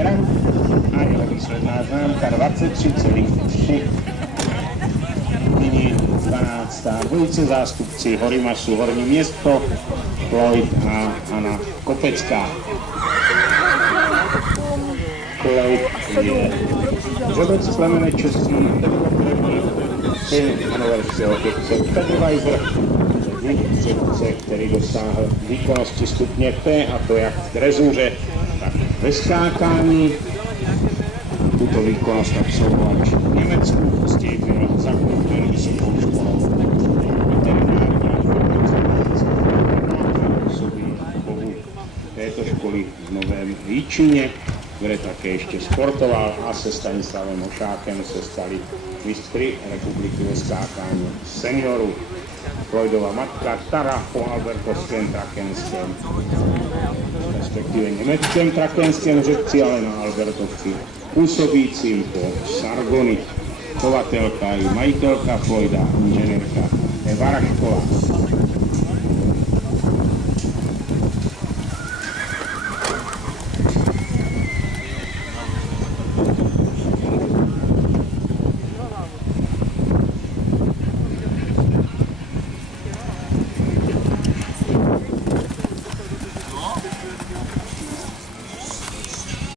Grand a jeho výsledná známka 23,3. Nyní 12. dvojice zástupci Horimasu Horní Město, Floyd a Anna Kopecká. Floyd je žobec plemene český, syn hanoverského pěvce Federweiser, předce, který dosáhl výkonnosti stupně P, a to jak v drezuře, tak ve skákání. Tuto výkonnost absolvoval v Německu, později byl zakoupen vysokou školou veterinární působí bohu této školy v Novém Líčině, kde také ještě sportoval, a se Stanislavem Hošákem se stali mistry republiky ve skákání seniorů. Floydova matka Tara po albertovském trakenském, respektive německém trakenském řepci, ale na albertovci působícím po Sargoni. Chovatelka i majitelka Floyda, inženýrka Eva Rašková.